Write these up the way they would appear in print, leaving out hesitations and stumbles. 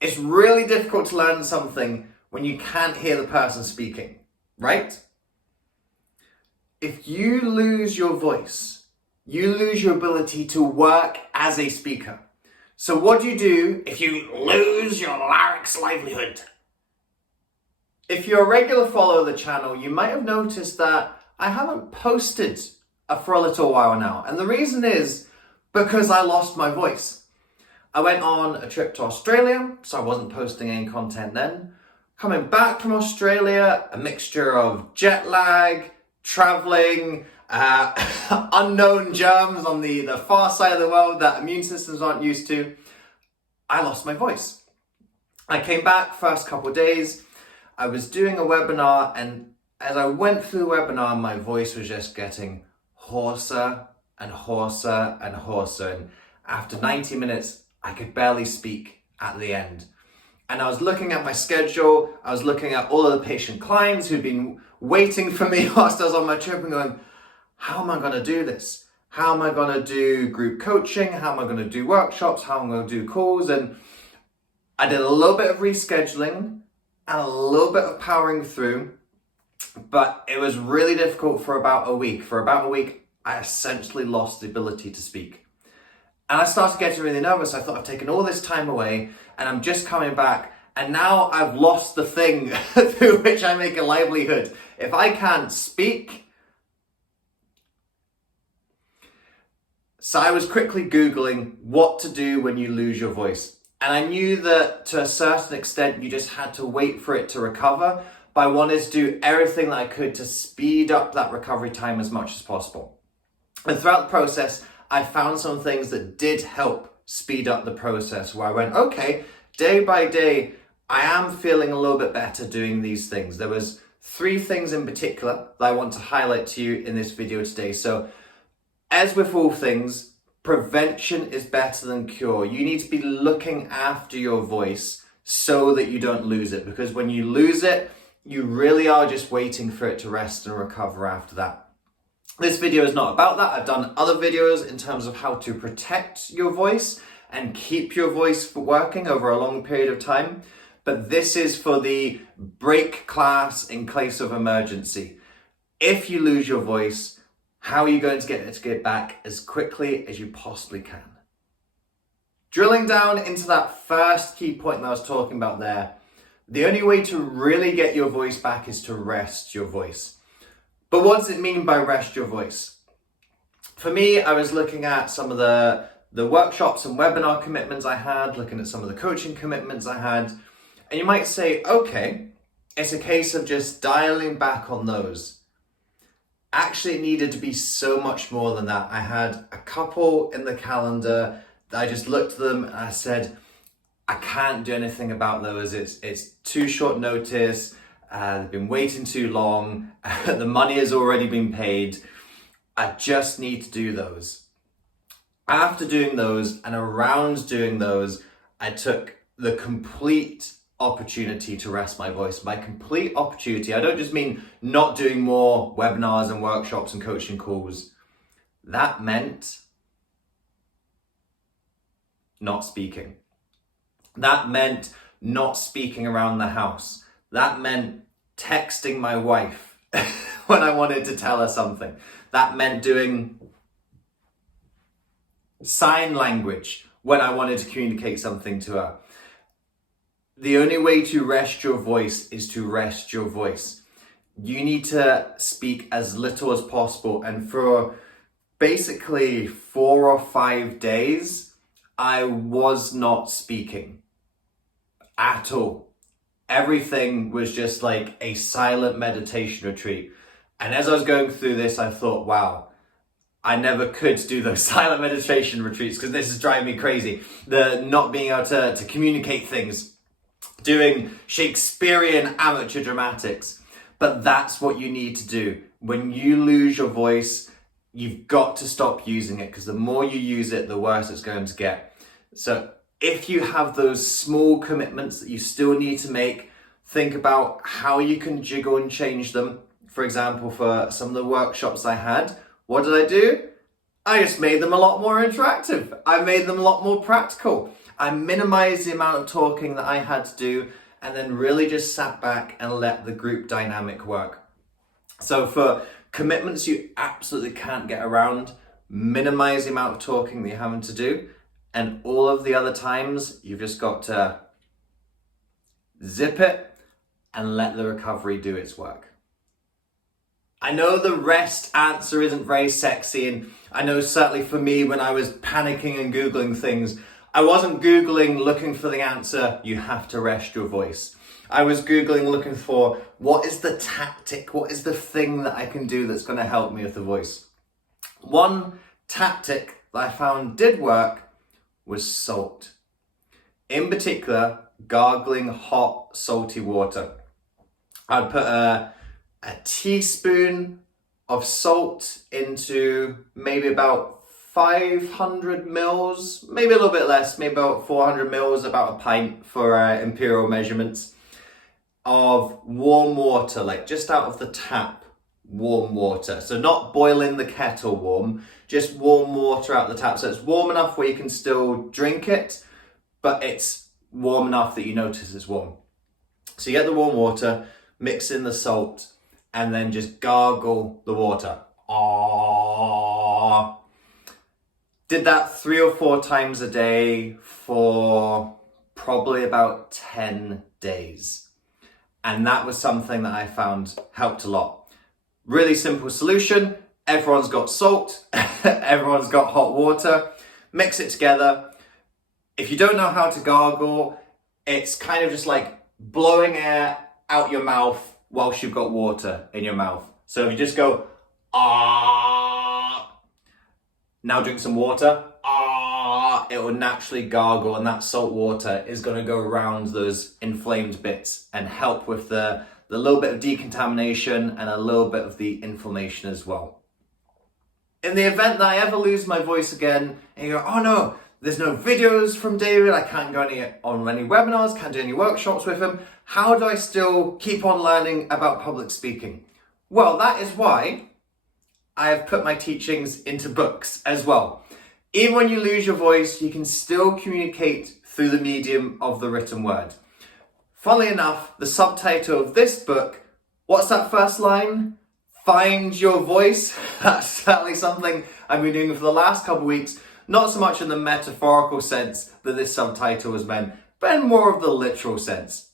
It's really difficult to learn something when you can't hear the person speaking, right? If you lose your voice, you lose your ability to work as a speaker. So what do you do if you lose your larynx livelihood? If you're a regular follower of the channel, you might have noticed that I haven't posted for a little while now. And the reason is because I lost my voice. I went on a trip to Australia, so I wasn't posting any content then. Coming back from Australia, a mixture of jet lag, traveling, unknown germs on the far side of the world that immune systems aren't used to. I lost my voice. I came back first couple of days. I was doing a webinar, and as I went through the webinar, my voice was just getting hoarser and hoarser and hoarser. And after 90 minutes, I could barely speak at the end. And I was looking at my schedule. I was looking at all of the patient clients who'd been waiting for me whilst I was on my trip and going, how am I going to do this? How am I going to do group coaching? How am I going to do workshops? How am I going to do calls? And I did a little bit of rescheduling and a little bit of powering through, but it was really difficult for about a week. For about a week, I essentially lost the ability to speak. And I started getting really nervous. I thought, I've taken all this time away and I'm just coming back, and now I've lost the thing through which I make a livelihood. If I can't speak. So I was quickly Googling what to do when you lose your voice. And I knew that to a certain extent, you just had to wait for it to recover. But I wanted to do everything that I could to speed up that recovery time as much as possible. And throughout the process, I found some things that did help speed up the process, where I went, okay, day by day, I am feeling a little bit better doing these things. There was 3 things in particular that I want to highlight to you in this video today. So as with all things, prevention is better than cure. You need to be looking after your voice so that you don't lose it, because when you lose it, you really are just waiting for it to rest and recover after that. This video is not about that. I've done other videos in terms of how to protect your voice and keep your voice working over a long period of time. But this is for the break class in case of emergency. If you lose your voice, how are you going to get back as quickly as you possibly can? Drilling down into that first key point that I was talking about there, the only way to really get your voice back is to rest your voice. But what does it mean by rest your voice? For me, I was looking at some of the workshops and webinar commitments I had, looking at some of the coaching commitments I had. And you might say, okay, it's a case of just dialing back on those. Actually, it needed to be so much more than that. I had a couple in the calendar that I just looked at them and I said, I can't do anything about those. It's too short notice. They've been waiting too long. The money has already been paid. I just need to do those. After doing those and around doing those, I took the complete opportunity to rest my voice. By complete opportunity, I don't just mean not doing more webinars and workshops and coaching calls. That meant not speaking. That meant not speaking around the house. That meant texting my wife when I wanted to tell her something. That meant doing sign language when I wanted to communicate something to her. The only way to rest your voice is to rest your voice. You need to speak as little as possible. And for basically 4 or 5 days, I was not speaking at all. Everything was just like a silent meditation retreat. And as I was going through this, I thought, wow, I never could do those silent meditation retreats because this is driving me crazy. The not being able to communicate things, doing Shakespearean amateur dramatics. But that's what you need to do. When you lose your voice, you've got to stop using it, because the more you use it, the worse it's going to get. So if you have those small commitments that you still need to make, think about how you can jiggle and change them. For example, for some of the workshops I had, what did I do? I just made them a lot more interactive. I made them a lot more practical. I minimized the amount of talking that I had to do and then really just sat back and let the group dynamic work. So for commitments you absolutely can't get around, minimize the amount of talking that you're having to do, and all of the other times you've just got to zip it and let the recovery do its work. I know the rest answer isn't very sexy, and I know certainly for me when I was panicking and Googling things, I wasn't Googling looking for the answer, you have to rest your voice. I was Googling looking for what is the tactic, what is the thing that I can do that's going to help me with the voice. One tactic that I found did work was salt. In particular, gargling hot, salty water. I'd put a teaspoon of salt into maybe about 500 mils, maybe a little bit less, maybe about 400 mils, about a pint for imperial measurements, of warm water, like just out of the tap, warm water. So not boiling the kettle warm, just warm water out the tap. So it's warm enough where you can still drink it, but it's warm enough that you notice it's warm. So you get the warm water, mix in the salt, and then just gargle the water. Aww. Did that 3 or 4 times a day for probably about 10 days. And that was something that I found helped a lot. Really simple solution. Everyone's got salt, everyone's got hot water. Mix it together. If you don't know how to gargle, it's kind of just like blowing air out your mouth whilst you've got water in your mouth. So if you just go, ah, now drink some water, ah, it will naturally gargle, and that salt water is going to go around those inflamed bits and help with the little bit of decontamination and a little bit of the inflammation as well. In the event that I ever lose my voice again and you go, oh no, there's no videos from David, I can't go on any webinars, can't do any workshops with him, how do I still keep on learning about public speaking? Well, that is why I have put my teachings into books as well. Even when you lose your voice, you can still communicate through the medium of the written word. Funnily enough, the subtitle of this book, what's that first line? Find your voice. That's certainly something I've been doing for the last couple of weeks. Not so much in the metaphorical sense that this subtitle was meant, but in more of the literal sense.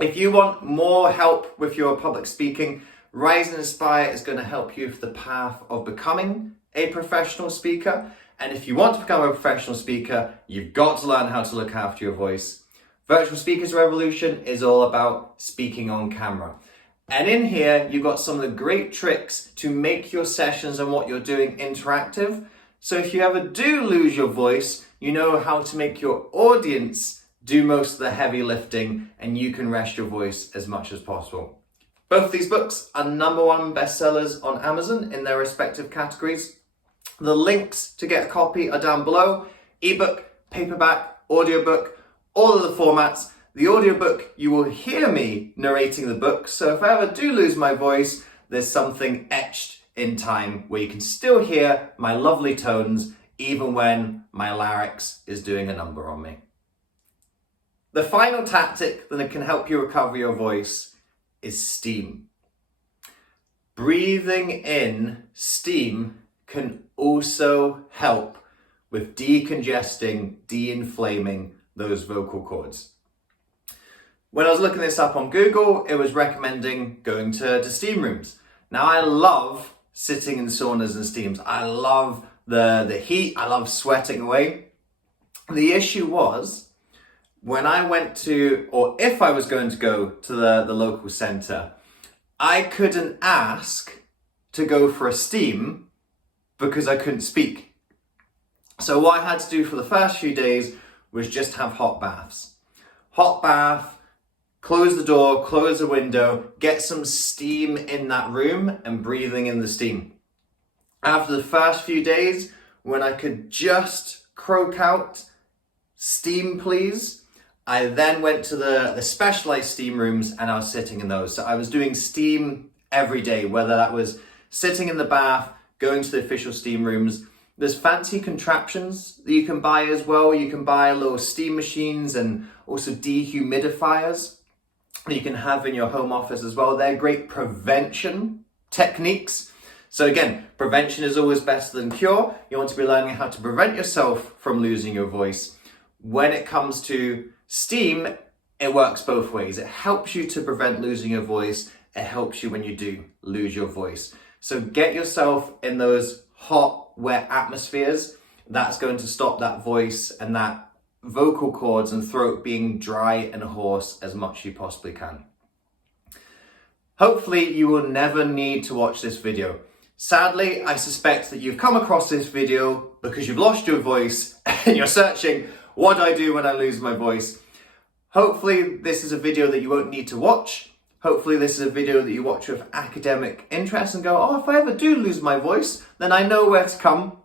If you want more help with your public speaking, Rise and Inspire is going to help you with the path of becoming a professional speaker. And if you want to become a professional speaker, you've got to learn how to look after your voice. Virtual Speakers Revolution is all about speaking on camera. And in here, you've got some of the great tricks to make your sessions and what you're doing interactive. So if you ever do lose your voice, you know how to make your audience do most of the heavy lifting, and you can rest your voice as much as possible. Both of these books are #1 bestsellers on Amazon in their respective categories. The links to get a copy are down below. Ebook, paperback, audiobook, all of the formats. The audiobook, you will hear me narrating the book. So if I ever do lose my voice, there's something etched in time where you can still hear my lovely tones even when my larynx is doing a number on me. The final tactic that can help you recover your voice is steam. Breathing in steam can also help with decongesting, de-inflaming those vocal cords. When I was looking this up on Google, it was recommending going to steam rooms. Now I love sitting in saunas and steams. I love the heat, I love sweating away. The issue was, when I went to, or if I was going to go to the local centre, I couldn't ask to go for a steam because I couldn't speak. So what I had to do for the first few days was just have hot baths. Hot bath, close the door, close the window, get some steam in that room and breathing in the steam. After the first few days, when I could just croak out, steam please, I then went to the specialized steam rooms and I was sitting in those. So I was doing steam every day, whether that was sitting in the bath, going to the official steam rooms. There's fancy contraptions that you can buy as well. You can buy little steam machines and also dehumidifiers that you can have in your home office as well. They're great prevention techniques. So again, prevention is always better than cure. You want to be learning how to prevent yourself from losing your voice. When it comes to steam, it works both ways. It helps you to prevent losing your voice. It helps you when you do lose your voice. So get yourself in those hot, wet atmospheres. That's going to stop that voice and that vocal cords and throat being dry and hoarse as much as you possibly can. Hopefully you will never need to watch this video. Sadly, I suspect that you've come across this video because you've lost your voice and you're searching, what do I do when I lose my voice? Hopefully this is a video that you won't need to watch. Hopefully this is a video that you watch with academic interest and go, oh, if I ever do lose my voice, then I know where to come.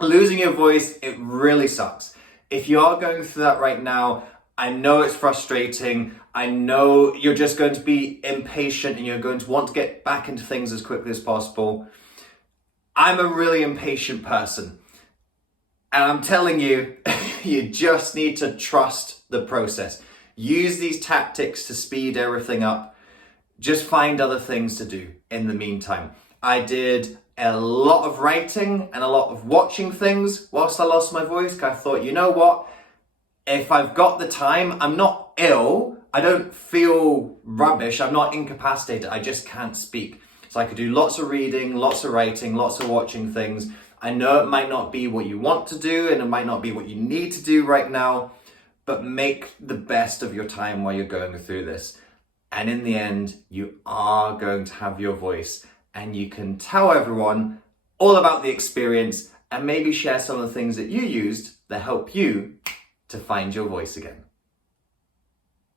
Losing your voice, it really sucks. If you are going through that right now, I know it's frustrating. I know you're just going to be impatient and you're going to want to get back into things as quickly as possible. I'm a really impatient person. And I'm telling you, you just need to trust the process. Use these tactics to speed everything up. Just find other things to do in the meantime. I did a lot of writing and a lot of watching things whilst I lost my voice. I thought, you know what? If I've got the time, I'm not ill. I don't feel rubbish. I'm not incapacitated. I just can't speak. So I could do lots of reading, lots of writing, lots of watching things. I know it might not be what you want to do and it might not be what you need to do right now, but make the best of your time while you're going through this. And in the end, you are going to have your voice and you can tell everyone all about the experience and maybe share some of the things that you used that help you to find your voice again.